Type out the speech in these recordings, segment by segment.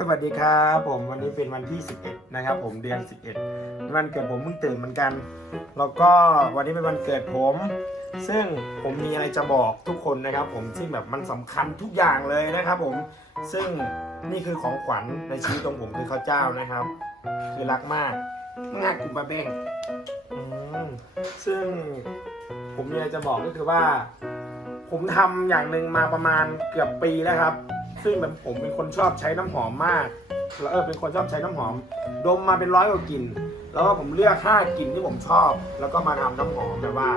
สวัสดีครับผมวันนี้เป็นวันที่ 11 นะครับ ผมเดือน 11 วันเกิดผมเพิ่งตื่นเหมือนกัน แล้วก็วันนี้เป็นวันเกิดผม ซึ่งผมมีอะไรจะบอกทุกคนนะครับ ผมซึ่งแบบมันสำคัญทุกอย่างเลยนะครับ ผมซึ่งนี่คือของขวัญในชีวิตของผมคือข้าวเจ้านะครับ คือรักมากงากกุมบะเบ้งซึ่งผมมีอะไรจะบอกก็คือว่า ผมทำอย่างหนึ่งมาประมาณเกือบปีแล้วครับ ซึ่งแบบผมเป็นคนชอบใช้น้ำหอมมากแล้วเออเป็นคนชอบใช้น้ำหอม ดมมาเป็นร้อยกว่ากลิ่นแล้วก็ผมเลือกห้ากลิ่นที่ผมชอบ แล้วก็มาทำน้ำหอมแบบว่า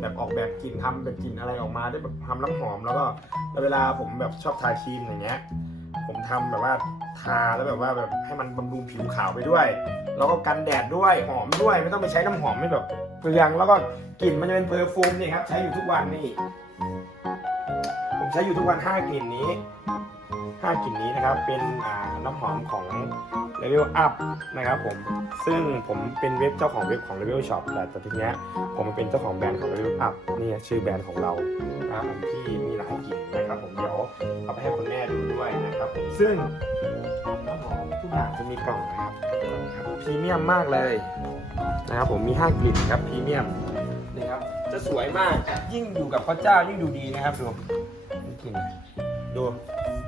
แบบออกแบบกลิ่นทำแบบกลิ่นอะไรออกมาได้แบบทำน้ำหอมแล้วก็แล้วเวลาผมแบบชอบทาครีมอย่างเงี้ย ผมทำแบบว่าทาแล้วแบบว่าแบบให้มันบำรุงผิวขาวไปด้วย แล้วก็กันแดดด้วยหอมด้วยไม่ต้องไปใช้น้ำหอมไม่แบบเปลืองแล้วก็กลิ่นมันจะเป็นเพอร์ฟูมนี่ครับใช้อยู่ทุกวันนี่ ใช้อยู่ทุกวัน 5 กลิ่นนี้ 5 กลิ่นนี้นะครับ เป็นน้ำหอมของ Level Up นะครับผม ซึ่งผมเป็นเว็บเจ้าของเว็บของ Level Shop แต่แต่ทีเนี้ยผมเป็นเจ้าของแบรนด์ของ Level Up นี่ชื่อแบรนด์ของเรานะครับที่มีหลายกลิ่นนะครับผม เดี๋ยวเอาไปให้คุณแม่ดูด้วยนะครับผม ซึ่งน้ำหอมทุกอย่างจะมีกล่องนะครับพรีเมียมมากเลยนะครับผมมี 5 กลิ่นครับพรีเมียมนี่ครับจะสวยมากยิ่งอยู่กับพระเจ้ายิ่งดูดีนะครับดูนี่ กลิ่นดู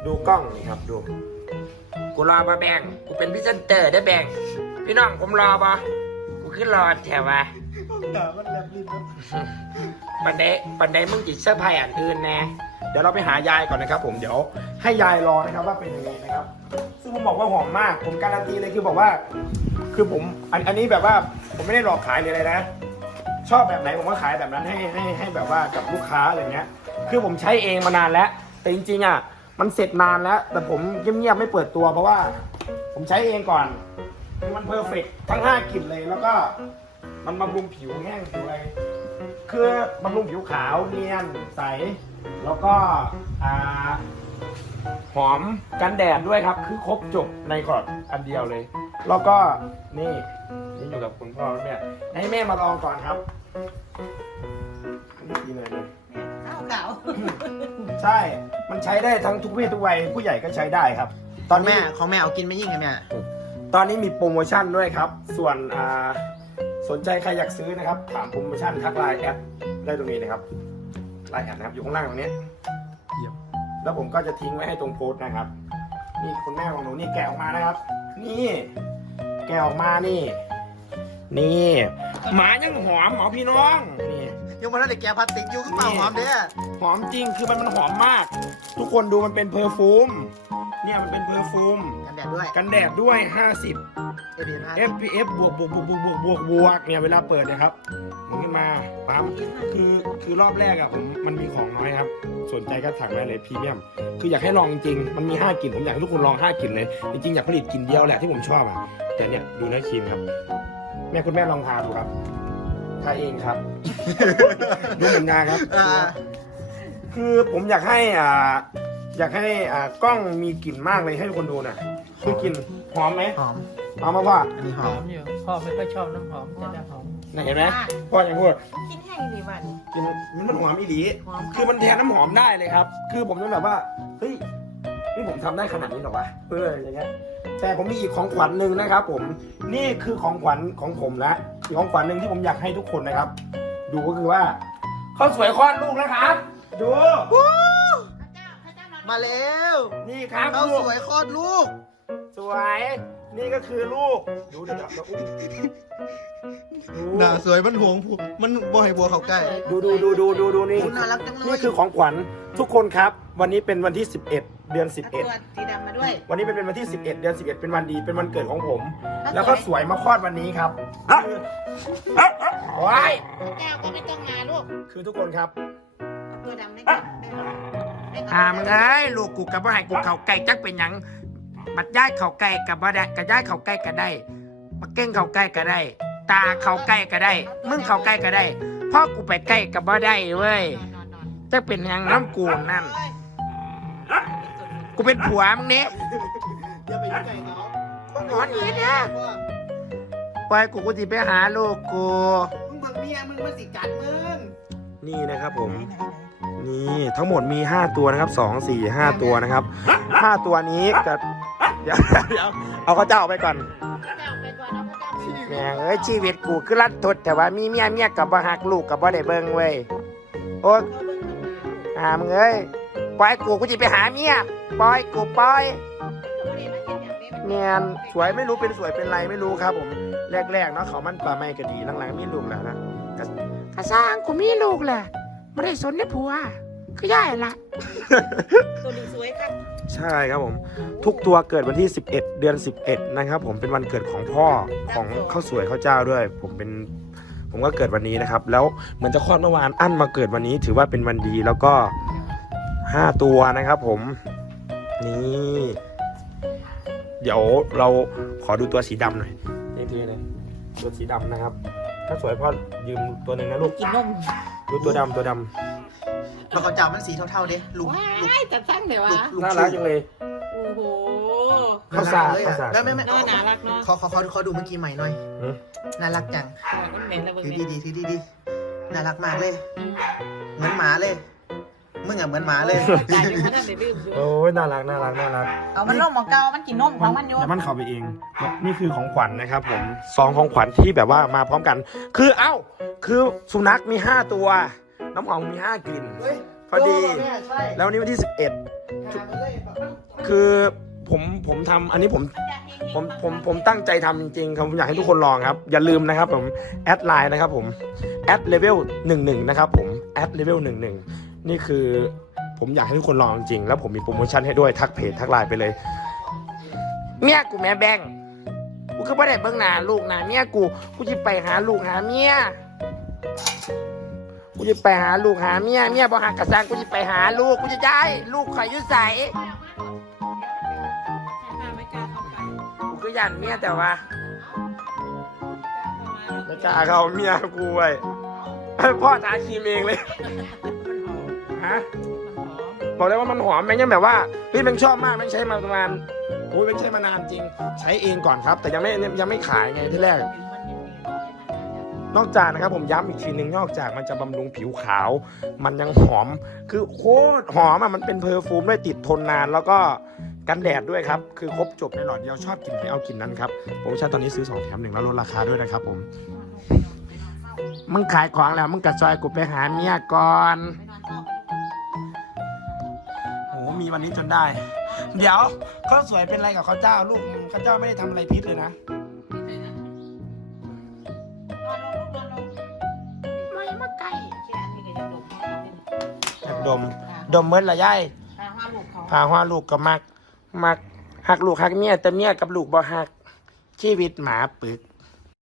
ดูกล้องนี่ครับ ดู กูรอมาแบ่งกูเป็นพรีเซนเตอร์ได้แบ่งพี่น้องผมรอปะกูขึ้นรอแถวะด่ามันแลบลิ้นปันไดปันไดมึงจิตเสื้อผ้าอันอื่นแน่เดี๋ยวเราไปหายายก่อนนะครับ ผมเดี๋ยวให้ยายรอนะครับว่าเป็นยังไงนะครับ ซึ่งผมบอกว่าหอมมาก ผมการันตีเลยคือบอกว่า คือผมอันอันนี้แบบว่าผมไม่ได้หลอกขายเลยเลยนะชอบแบบไหนผมก็ขายแบบนั้นให้ให้ให้แบบว่ากับลูกค้าอะไรเงี้ย คือผมใช้เองมานานแล้ว แต่จริงๆอะมันเสร็จนานแล้ว แต่ผมเงียบๆไม่เปิดตัวเพราะว่า ผมใช้เองก่อนคือมันเพอร์เฟกทั้งห้ากลิ่นเลยแล้วก็ มันบำรุงผิวแห้งผิวอะไร คือบำรุงผิวขาวเนียนใส แล้วก็อ่าหอมกันแดดด้วยครับ คือครบจบในกรอดอันเดียวเลย แล้วก็นี่นี่อยู่กับคุณพ่อแม่ให้แม่มาลองก่อนครับนี่ดีเลยเลย ข้าวขาวใช่ มันใช้ได้ทั้งทุกเพศทุกวัยผู้ใหญ่ก็ใช้ได้ครับ ตอนแม่นี้ของแม่เอากินไม่ยิ่งไงแม่ตอนนี้มีโปรโมชั่นด้วยครับ ส่วนอ่าสนใจใครอยากซื้อนะครับ ถามโปรโมชั่นทักไลน์แอปได้ตรงนี้นะครับไลน์แอปนะครับอยู่ข้างล่างตรงนี้เยี่ยม แล้วผมก็จะทิ้งไว้ให้ตรงโพสต์นะครับ นี่คุณแม่ของหนูนี่แกะออกมานะครับ นี่ แกะออกมานี่ นี่หมายังหอมหมอพี่น้องนี่ ยังมาได้แต่แกะพลาสติกอยู่ก็เปล่าหอมเด้อหอมจริงคือมันมันหอมมาก ทุกคนดูมันเป็นเพอร์ฟูมเนี่ยมันเป็นเพอร์ฟูมกันแดดด้วยกันแดดด้วย 50 เอพีห้า FPF บวกบวกบวกบวกบวกบวกบวกเนี่ยเวลาเปิดนะครับหมุนขึ้นมาปั๊มคือคือรอบแรกอะผมมันมีของน้อยครับ สนใจก็สั่งได้เลยพรีเมียม คืออยากให้ลองจริงๆมันมี 5กลิ่นผมอยากให้ทุกคนลอง 5กลิ่นเลย จริงๆอยากผลิตกลิ่นเดียวแหละที่ผมชอบอะแต่เนี่ยดูเนื้อครีมครับ แม่คุณแม่ลองทาดูครับ ทาเองครับ ดูเหมือนงานครับ อ่าคือผมอยากให้อ่า อยากให้อ่ากล้องมีกลิ่นมากเลยให้ทุกคนดูหน่อยคือกลิ่นหอมไหมหอมหอมมากพ่ออันนี้หหออมมอยู่พ่อไม่ค่อยชอบน้ำหอมจะได้หอมน่ะเห็นไหมพ่อยังพูดกินแห้งดีวัน กลิ่นมันหอมอีหลีหอมคือมันแทนน้ำหอมได้เลยครับ คือผมจะแบบว่าเฮ้ยนี่ผมทำได้ขนาดนี้เหรอวะเอออย่างเงี้ยแต่ผมมีอีกของขวัญหนึ่งนะครับ ผมนี่คือของขวัญของผมนะ อีกของขวัญหนึ่งที่ผมอยากให้ทุกคนนะครับ ดูก็คือว่าเขาวสวยคลอดลูกนะครับ ดู มาแล้วนี่ครับเขาลูกสวยโคตรลูก สวย นี่ก็คือลูก ดูดิครับอุ้มดูหน้าสวยมันหวงผูมันบ่ให้บัวเขาใกล้ ดูดูดูดูดูดูนี่คุณน่ารักจังเลย นี่คือของขวัญทุกคนครับ วันนี้เป็นวันที่ 11 เดือน เอาตัวสีดำมาด้วย11วันนี้เป็นวันที่ 11 เดือน 11 เป็นวันดี เป็นวันเกิดของผม แล้วก็สวยมาคลอดวันนี้ครับว้ายแก้วก็ไม่ต้องมาลูก คือทุกคนครับเอาตัวดำได้ก่อนได้ก่อนหามงเอ้ยลูกกูกับว่าให้กูเข่าไก่จักเป็นหยัง บัดย้ายเข่าไก่กับบ่ได้กับย้ายเข่าไก่ก็ได้บักเก้งเข่าไก่ก็ได้ ตาเข่าไก่ก็ได้ มึงเข่าไก่ก็ได้พ่อกูไปใกล้กับบ่ได้เว้ยนอนนอนจะเป็นหยังน้ำกูนั่น กูเป็นผัวมึงเนี้ยอย่าไปยุ่งไก่เขามึงนอนอีกเนี่ยปล่อยกูกูสิไปหาลูกกู มึงเบิ่งเมียมึงมาสิกัดมึงนี่นะครับผม นี่ทั้งหมดมี 5 ตัวนะครับ 2 4 5 ตัวนะครับ 5 ตัวนี้กับเดี๋ยวเดี๋ยวเอาข้าวเจ้าออกไปก่อนเจ้าไปก่อนเอาพระเจ้าไปแม่งเอ้ยชีวิตกูคือรัดทดแต่ว่ามีเมียเมียกับบ่หักลูกกับบ่ได้เบิ่งเว้ยโอ๊ยเขาเบิ่งทำไมลูกหามึงเอ้ย ปล่อยกูกูจะไปหาเมียปล่อยกูปล่อยเขาบ่ได้มาเห็นอย่างนี้มันเนียนสวยไม่รู้เป็นสวยเป็นไรไม่รู้ครับ ผมแรกๆเนาะเขามันปลาไม่ก็ดีหลังๆมีลูกแล้วนะกระสร้างกูมีลูกแหละไม่ได้สนในผัวคือย่ายละตัวนี้สวยครับใช่ครับผม ทุกตัวเกิดวันที่ 11 เดือน 11 นะครับ ผมเป็นวันเกิดของพ่อของข้าวสวยข้าวเจ้าด้วย ผมเป็นผมก็เกิดวันนี้นะครับ แล้วเหมือนจะคลอดเมื่อวานอั้นมาเกิดวันนี้ ถือว่าเป็นวันดีแล้วก็ 5ตัวนะครับผม นี่ เดี๋ยวเราขอดูตัวสีดำหน่อยนี่ทีเลยตัวสีดำนะครับ ถ้าสวยพ่อยืมตัวหนึ่งนะลูกกินนมดูตัวดำตัวดำแล้วเขาจับมันสีเท่าๆเด้ลูกลูกว้ายจะสั่งเดี๋ยววะลูกลูกน่ารักจังเลย โอ้โห ข้าวสารเลยข้าอะวสารแม่แม่แม่น่าน่ารักเนาะขอขอขอขอดูเมื่อกี้ใหม่หน่อยหือ น่ารักจังมันเหม็นแล้วเบิ่งถือเหม็ดีนดีถือดีดีน่ารักมากเลย เหมือนหมาเลย มึงอะเหมือนหมาเลยตายอยู่เพราะท่านได้ลืมอยู่โอ้ยน่ารักน่ารักน่ารัก เอามันนมของเก่ามันกินนมของมันอยู่เดี๋ยวมันเข้าไปเอง นี่คือของขวัญนะครับผมซองของขวัญที่แบบว่ามาพร้อมกัน คือเอ้า คือสุนัขมี 5 ตัว น้ำหอมมี 5 กลิ่นเฮ้ยพอดีโแม่ใช่แล้ววันนี้วันที่หามาเลย11 คือผมผมทำอันนี้ผมผมผมผมตั้งใจทำจริงๆครับผมอยากให้ทุกคนลองครับ อย่าลืมนะครับผม แอดไลน์นะครับผม แอดเลเวล11นะครับผม แอดเลเวล11นี่ นี่คือผมอยากให้ทุกคนลองจริง แล้วผมมีโปรโมชั่นให้ด้วยทักเพจทักไลน์ไปเลย เมียกูแม่แบงกูคือไม่ได้เบิ่งหน้าลูกหน้าเมียกูกูจะไปหาลูกหาเมียกูจะไปหาลูกหาเมียเมียบ่หักกระซังกูจะไปหาลูกกูจะได้ลูกข่อยอยู่ใส่กูก็ยันเมียแต่ว่าไม่กล้าเข้าเมียกูไว้พ่อทาครีมเองเลย ฮะบอกเลยว่ามันหอมแม่งยังแบบว่าเฮ้ยแม่งชอบมากแม่งใช้มาประมาณโอ้ยแม่งใช้มานานจริง ใช้เองก่อนครับ แต่ยังไม่ยังไม่ขายไงที่แรก นอกจากนะครับผมย้ำอีกทีหนึ่งนอกจากมันจะบำรุงผิวขาว มันยังหอม คือโคตรหอมอะมันเป็นเพอร์ฟูมด้วยติดทนนานแล้วก็กันแดดด้วยครับ คือครบจบในหลอดเดียวชอบกลิ่นไหนเอากลิ่นนั้นครับโปรโมชั่นตอนนี้ซื้อสองแถมหนึ่งแล้วลดราคาด้วยนะครับผม มึงขายของแล้วมึงกระซอยกูไปหาเมียก่อน มีวันนี้จนได้ เดี๋ยวข้าวสวยเป็นอะไรกับข้าวเจ้าลูกข้าวเจ้าไม่ได้ทำอะไรพิษเลยนะไม่มาใกล้แค่นี้ก็ยังดมอยากดม ดมเมื่อละย่ายพาว่าลูกเขาพาหัวลูกก็มัก มักหักลูกหักเมียแต่เมียกับลูกบ่หักชีวิตหมาปึก